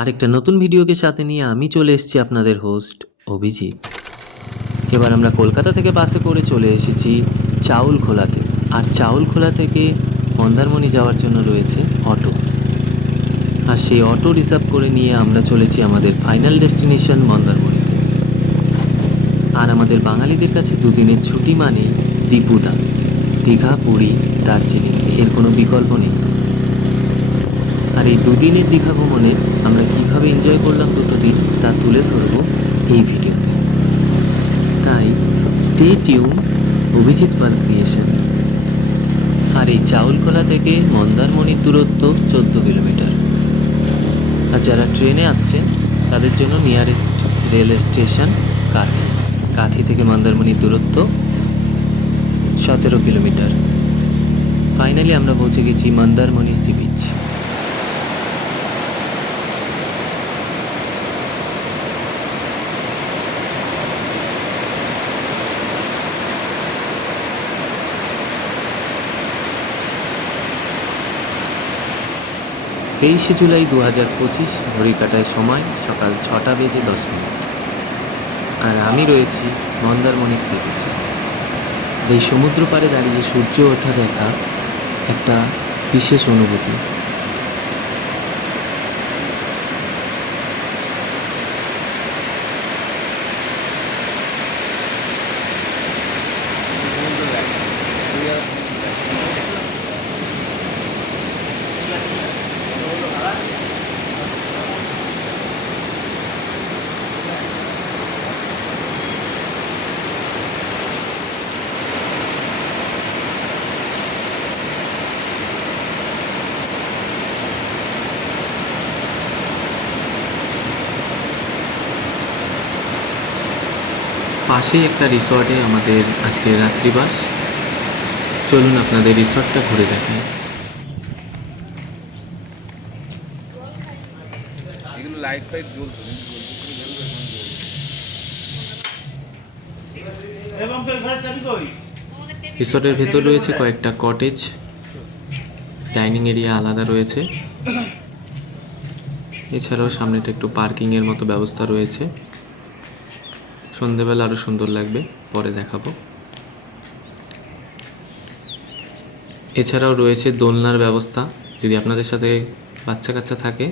আরেকটা নতুন ভিডিওকে সাথে নিয়ে আমি চলে এসেছি আপনাদের হোস্ট অভিজিৎ। এবার আমরা কলকাতা থেকে বাসে করে চলে এসেছি চাউলখোলাতে। আর চাউলখোলা থেকে মন্দারমণি যাওয়ার জন্য রয়েছে অটো। আর সেই অটো রিজার্ভ করে নিয়ে আমরা চলেছি আমাদের ফাইনাল ডেস্টিনেশন মন্দারমণিতে। আর আমাদের বাঙালিদের কাছে দুদিনের ছুটি মানেই দীপুদা। দীঘা, পুরী, দার্জিলিং, এর কোনো বিকল্প নেই। আর এই দুদিনের দীঘা ভ্রমণে আমরা কীভাবে এনজয় করলাম দুটো দিন তা তুলে ধরবো এই ভিডিওতে। তাই স্টে টিউন অভিজিৎ পাল ক্রিয়েশন। আর এই চাউলখোলা থেকে মন্দারমণির দূরত্ব 14 কিলোমিটার। আর যারা ট্রেনে আসছেন তাদের জন্য nearest rail station Kanthi. Kanthi থেকে মন্দারমণির দূরত্ব 17 কিলোমিটার। ফাইনালি আমরা পৌঁছে গেছি মন্দারমণি সি বিচ। জুলাই 2025, ঘড়ি কাটায় সময় সকাল 6:10। আর আমি রয়েছি মন্দারমণি সি বিচে। এই সমুদ্র পাড়ে দাঁড়িয়ে সূর্য ওঠা দেখা একটা বিশেষ অনুভূতি। পাশেই একটা রিসর্টে আমাদের আজকে রাত্রিবাস। চলুন আপনাদের রিসর্টটা ঘুরে দেখেন। রিসর্টের ভেতর রয়েছে কয়েকটা কটেজ, ডাইনিং এরিয়া আলাদা রয়েছে। এছাড়াও সামনেটা একটু পার্কিংয়ের মতো ব্যবস্থা রয়েছে। সন্ধেবেলা আরও সুন্দর লাগবে, পরে দেখাবো। এছাড়াও রয়েছে দোলনার ব্যবস্থা। যদি আপনাদের সাথে বাচ্চা কাচ্চা থাকে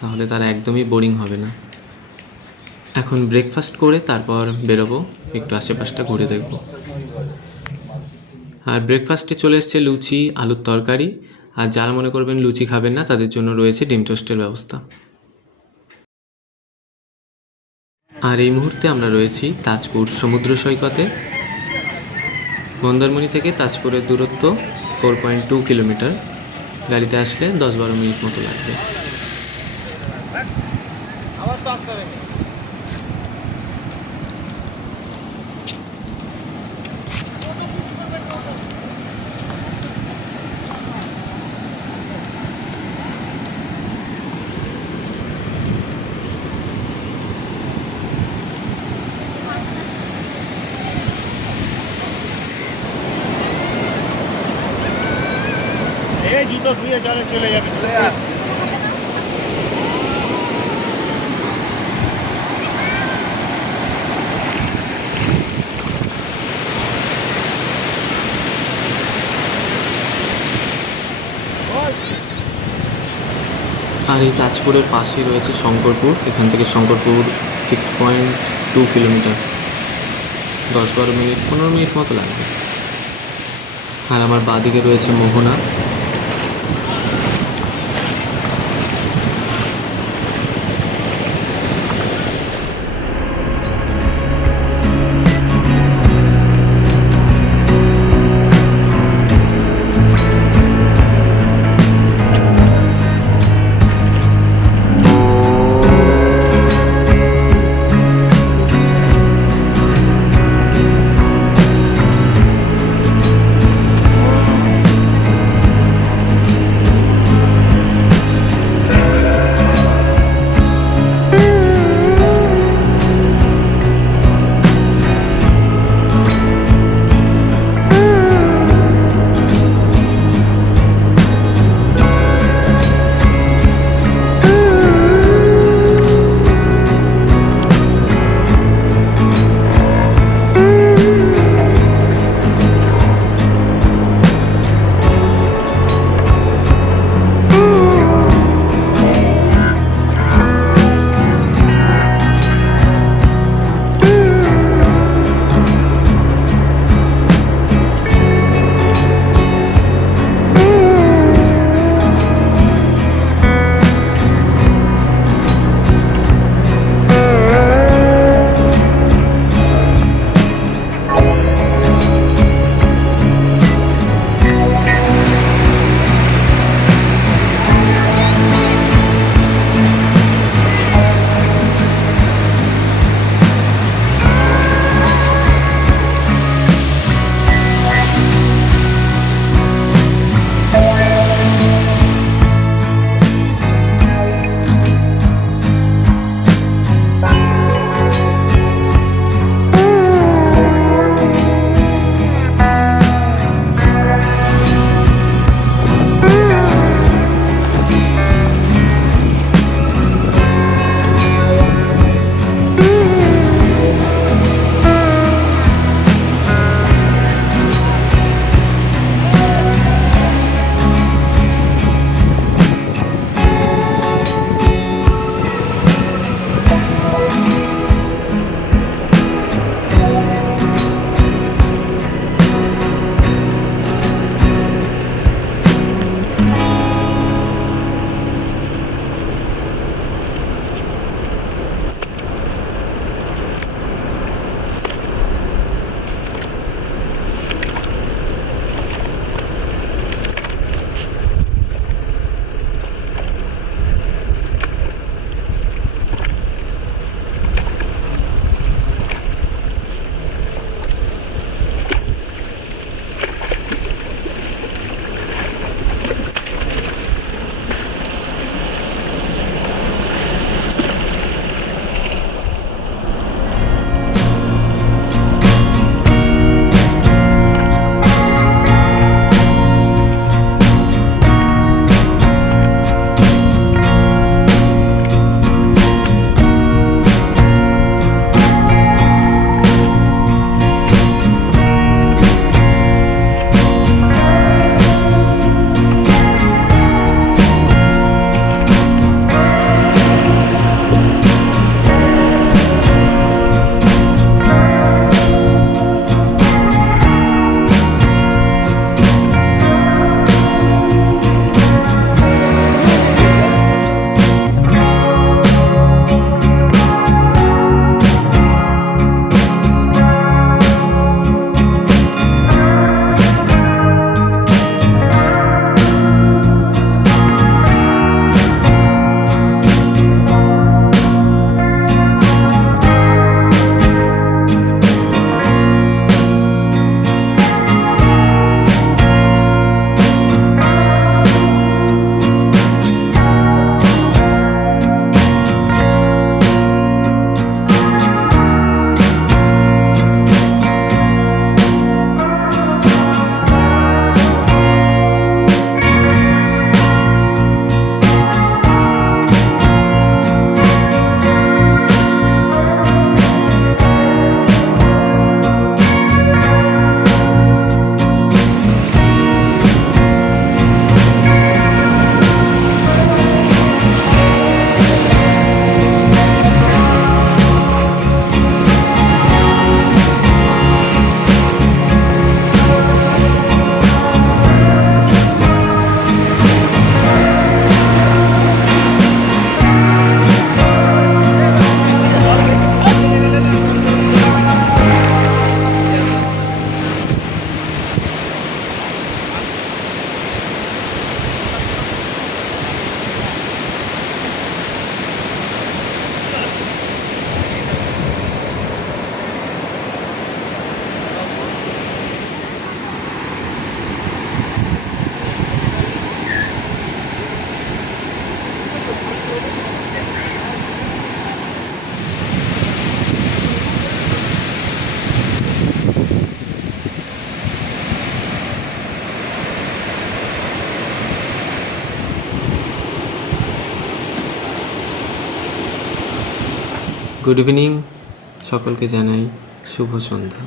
তাহলে তারা একদমই বোরিং হবে না। এখন ব্রেকফাস্ট করে তারপর বেরোবো, একটু আশেপাশটা ঘুরে দেখব। আর ব্রেকফাস্টে চলে এসছে লুচি, আলুর তরকারি। আর যারা মনে করবেন লুচি খাবেন না তাদের জন্য রয়েছে ডিম টোস্টের ব্যবস্থা। আর এই মুহূর্তে আমরা রয়েছি তাজপুর সমুদ্র সৈকতে। মন্দারমণি থেকে তাজপুরের দূরত্ব 4.2 কিলোমিটার। গাড়িতে আসলে 10-12 মিনিট মতো লাগবে। জুতো ধুয়ে জলে চলে যাবে। আর এই তাজপুরের পাশেই রয়েছে শঙ্করপুর। এখান থেকে শঙ্করপুর 6.2 কিলোমিটার। 10-12 মিনিট, 15 মিনিট মতো লাগবে। আর আমার বাঁদিকে রয়েছে মোহনা। গুড ইভিনিং, সকলকে জানাই শুভ সন্ধ্যা।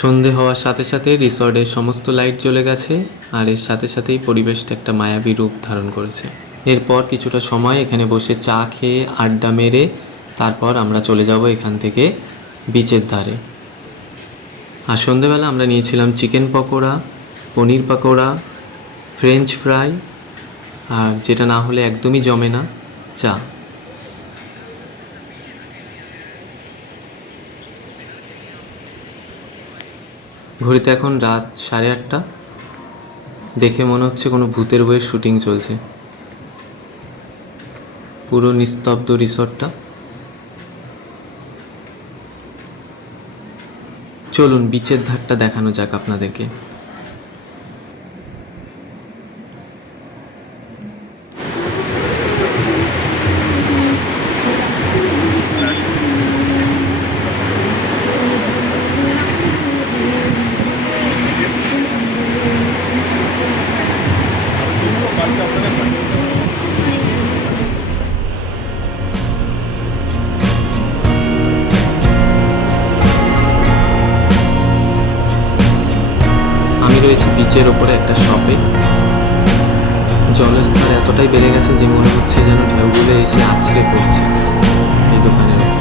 সন্ধে হওয়ার সাথে সাথে রিসর্টের সমস্ত লাইট জ্বলে গেছে, আর এর সাথে সাথেই পরিবেশটা একটা মায়াবী রূপ ধারণ করেছে। এরপর কিছুটা সময় এখানে বসে চা খেয়ে আড্ডা মেরে তারপর আমরা চলে যাব এখান থেকে বিচের ধারে। আর সন্ধেবেলা আমরা নিয়েছিলাম চিকেন পকোড়া, পনির পকোড়া, ফ্রেঞ্চ ফ্রাই, আর যেটা না হলে একদমই জমে না, চা। ঘড়িতে এখন রাত 8:30। দেখে মনে হচ্ছে কোনো ভূতের বইয়ের শুটিং চলছে। পুরো নিস্তব্ধ রিসর্টটা। চলুন বিচের ধারটা দেখানো যাক আপনাদেরকে। আমি রয়েছি বিচের ওপরে একটা শপে। জলস্তর এতটাই বেড়ে গেছে যে মনে হচ্ছে যেন ঢেউগুলো এসে আছড়ে পড়ছে এই দোকানের ওপর।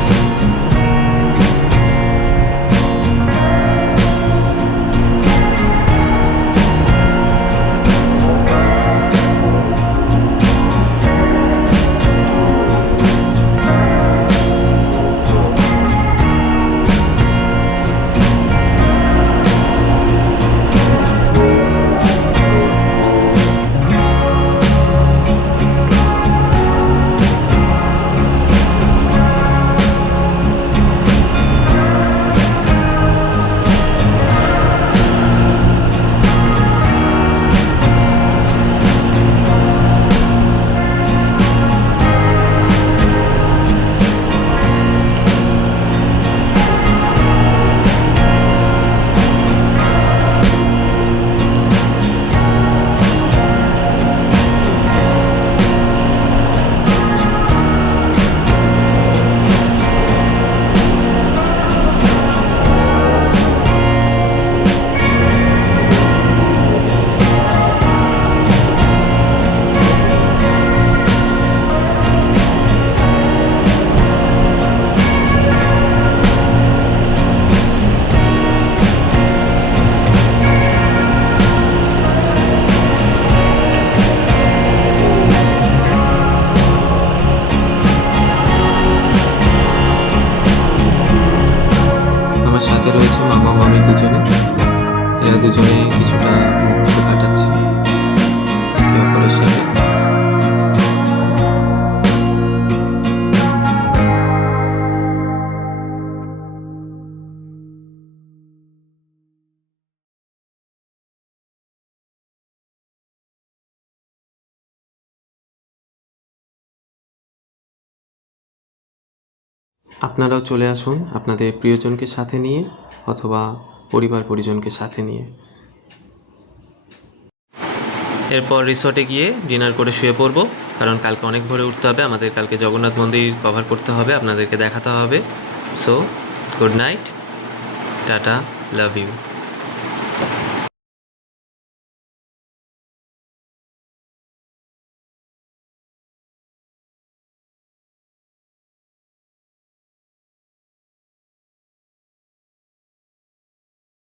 আমার সাথে রয়েছে মামা মামি দুজনে। এরা দুজনে কিছুটা মুহূর্ত কাটাচ্ছে একে অপরের সাথে। আপনারাও চলে আসুন আপনাদের প্রিয়জনকে সাথে নিয়ে অথবা পরিবার পরিজনকে সাথে নিয়ে। এরপর রিসর্টে গিয়ে ডিনার করে শুয়ে পড়বো, কারণ কালকে অনেক ভোরে উঠতে হবে। আমাদের কালকে জগন্নাথ মন্দির কভার করতে হবে, আপনাদেরকে দেখাতে হবে। সো গুড নাইট, টাটা, লাভ ইউ।